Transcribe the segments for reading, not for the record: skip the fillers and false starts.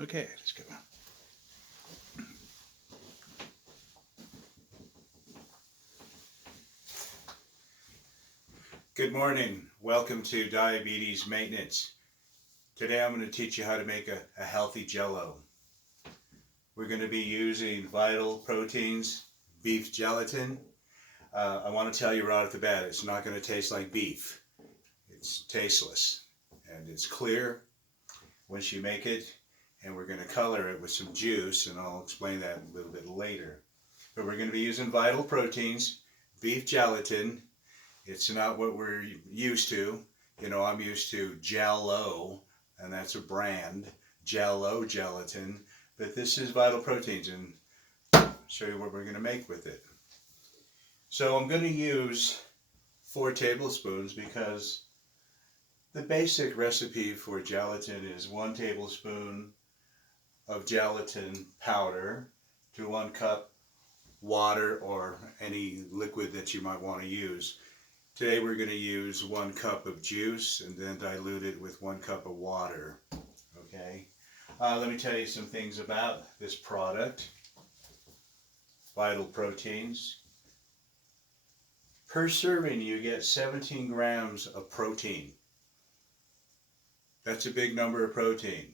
Okay, let's go. Good morning. Welcome to Diabetes Maintenance. Today I'm going to teach you how to make a healthy jello. We're going to be using Vital Proteins beef gelatin. I want to tell you right off the bat, it's not going to taste like beef. It's tasteless and it's clear once you make it, and we're going to color it with some juice, and I'll explain that a little bit later. But we're going to be using Vital Proteins beef gelatin. It's not what we're used to. You know, I'm used to Jell-O, and that's a brand, Jell-O gelatin. But this is Vital Proteins, and I'll show you what we're going to make with it. So I'm going to use 4 tablespoons because the basic recipe for gelatin is 1 tablespoon of gelatin powder to 1 cup water or any liquid that you might want to use. Today we're going to use 1 cup of juice and then dilute it with 1 cup of water. Okay. Let me tell you some things about this product. Vital Proteins. Per serving you get 17 grams of protein. That's a big number of protein.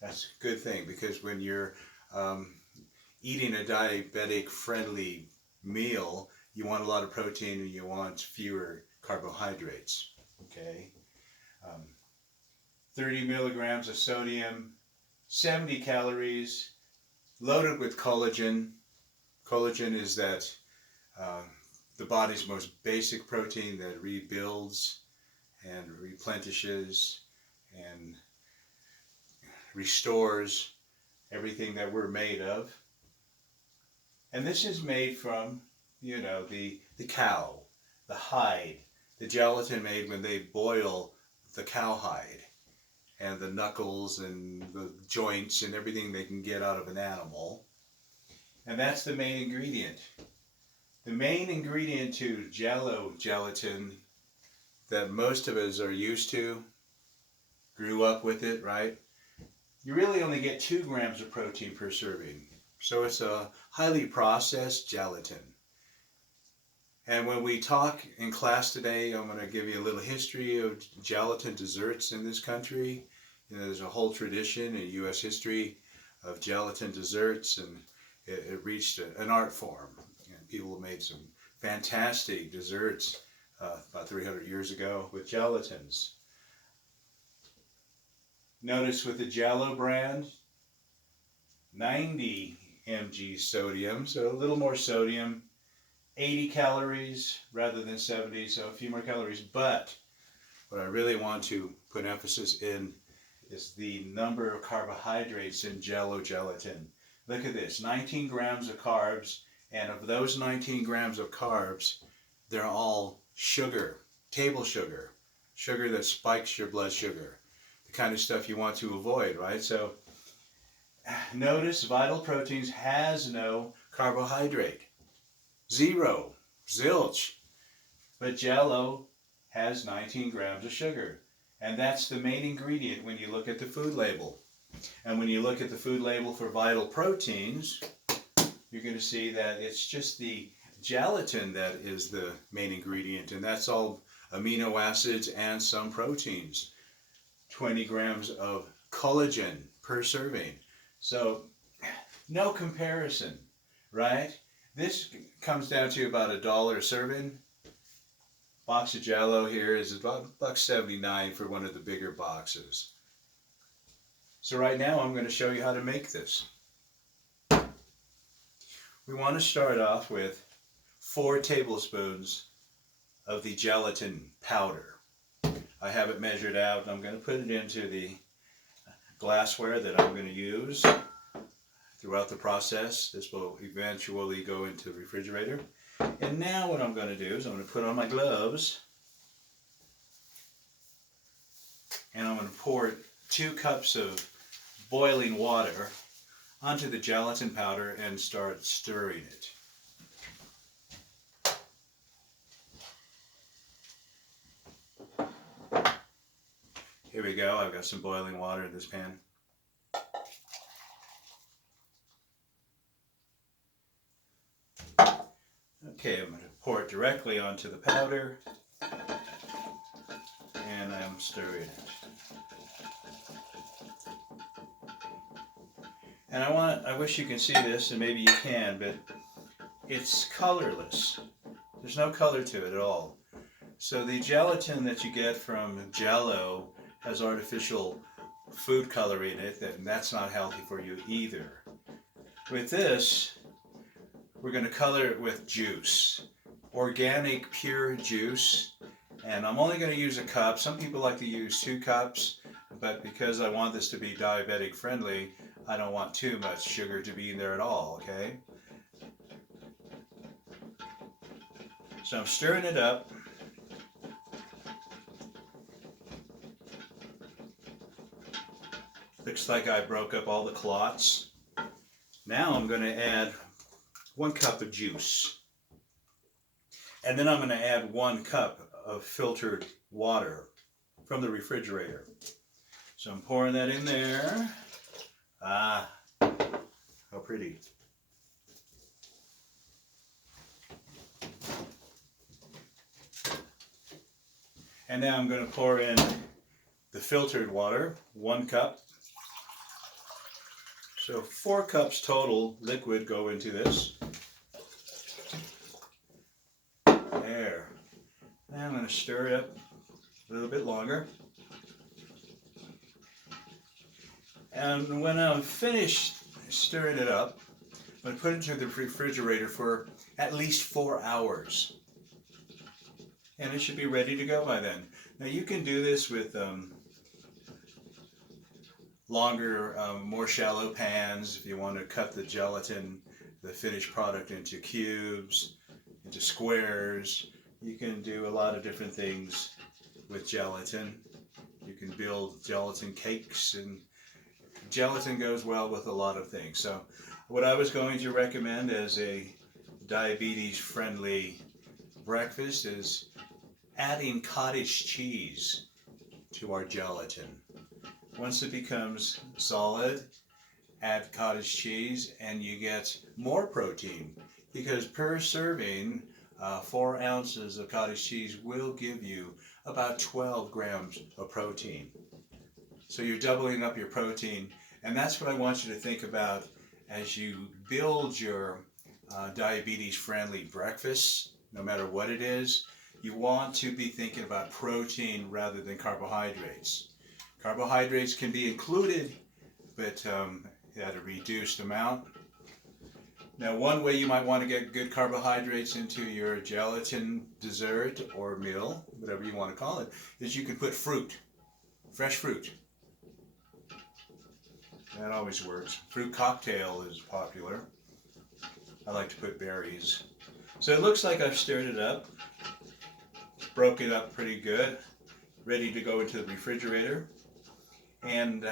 That's a good thing because when you're eating a diabetic friendly meal, you want a lot of protein and you want fewer carbohydrates. Okay, 30 milligrams of sodium, 70 calories, loaded with collagen. Collagen is that the body's most basic protein that rebuilds and replenishes and restores everything that we're made of. And this is made from, you know, the cow, the hide, the gelatin made when they boil the cowhide, and the knuckles and the joints and everything they can get out of an animal. And that's the main ingredient. The main ingredient to Jell-O gelatin that most of us are used to, grew up with it, right? You really only get 2 grams of protein per serving. So it's a highly processed gelatin. And when we talk in class today, I'm going to give you a little history of gelatin desserts in this country. You know, there's a whole tradition in U.S. history of gelatin desserts, and it reached an art form. And people have made some fantastic desserts about 300 years ago with gelatins. Notice with the Jell-O brand, 90 mg sodium, so a little more sodium, 80 calories rather than 70, so a few more calories. But what I really want to put emphasis in is the number of carbohydrates in Jell-O gelatin. Look at this, 19 grams of carbs, and of those 19 grams of carbs, they're all sugar, table sugar, sugar that spikes your blood sugar, the kind of stuff you want to avoid, right? So notice Vital Proteins has no carbohydrate. Zero, zilch. But Jell-O has 19 grams of sugar. And that's the main ingredient when you look at the food label. And when you look at the food label for Vital Proteins, you're going to see that it's just the gelatin that is the main ingredient. And that's all amino acids and some proteins. 20 grams of collagen per serving. So no comparison, right? This comes down to about $1 a serving. Box of Jell-O here is about $1.79 for one of the bigger boxes. So right now I'm going to show you how to make this. We want to start off with 4 tablespoons of the gelatin powder. I have it measured out, and I'm going to put it into the glassware that I'm going to use throughout the process. This will eventually go into the refrigerator. And now what I'm going to do is I'm going to put on my gloves, and I'm going to pour 2 cups of boiling water onto the gelatin powder and start stirring it. Here we go. I've got some boiling water in this pan. Okay, I'm going to pour it directly onto the powder, and I'm stirring it. And I wish you can see this, and maybe you can, but it's colorless. There's no color to it at all. So the gelatin that you get from Jell-O has artificial food coloring in it, and that's not healthy for you either. With this, we're going to color it with juice, organic pure juice, and I'm only going to use a cup. Some people like to use 2 cups, but because I want this to be diabetic friendly, I don't want too much sugar to be in there at all, okay? So I'm stirring it up. Looks like I broke up all the clots. Now I'm going to add 1 cup of juice. And then I'm going to add 1 cup of filtered water from the refrigerator. So I'm pouring that in there. Ah, how pretty. And now I'm going to pour in the filtered water, 1 cup. So 4 cups total liquid go into this. There. Now I'm going to stir it up a little bit longer. And when I'm finished stirring it up, I'm going to put it into the refrigerator for at least 4 hours. And it should be ready to go by then. Now you can do this with longer, more shallow pans if you want to cut the gelatin, the finished product, into cubes, into squares. You can do a lot of different things with gelatin. You can build gelatin cakes, and gelatin goes well with a lot of things. So what I was going to recommend as a diabetes-friendly breakfast is adding cottage cheese to our gelatin. Once it becomes solid, add cottage cheese and you get more protein, because per serving 4 ounces of cottage cheese will give you about 12 grams of protein. So you're doubling up your protein, and that's what I want you to think about as you build your diabetes-friendly breakfast, no matter what it is. You want to be thinking about protein rather than carbohydrates. Carbohydrates can be included, but at a reduced amount. Now, one way you might want to get good carbohydrates into your gelatin dessert or meal, whatever you want to call it, is you can put fruit, fresh fruit. That always works. Fruit cocktail is popular. I like to put berries. So it looks like I've stirred it up. Broke it up pretty good. Ready to go into the refrigerator. And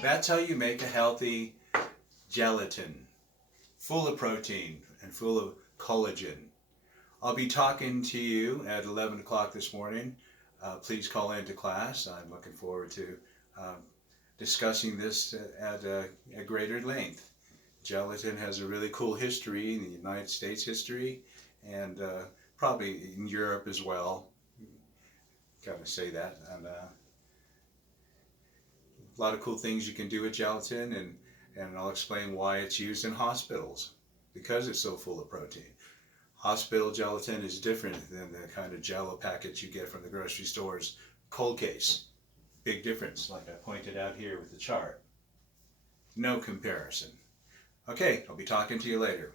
that's how you make a healthy gelatin. Full of protein and full of collagen. I'll be talking to you at 11 o'clock this morning. Please call into class. I'm looking forward to discussing this at a greater length. Gelatin has a really cool history in the United States history, and probably in Europe as well. Gotta say that. And a lot of cool things you can do with gelatin, and I'll explain why it's used in hospitals, because it's so full of protein. Hospital gelatin is different than the kind of Jell-O packets you get from the grocery stores. Cold case. Big difference, like I pointed out here with the chart. No comparison. Okay, I'll be talking to you later.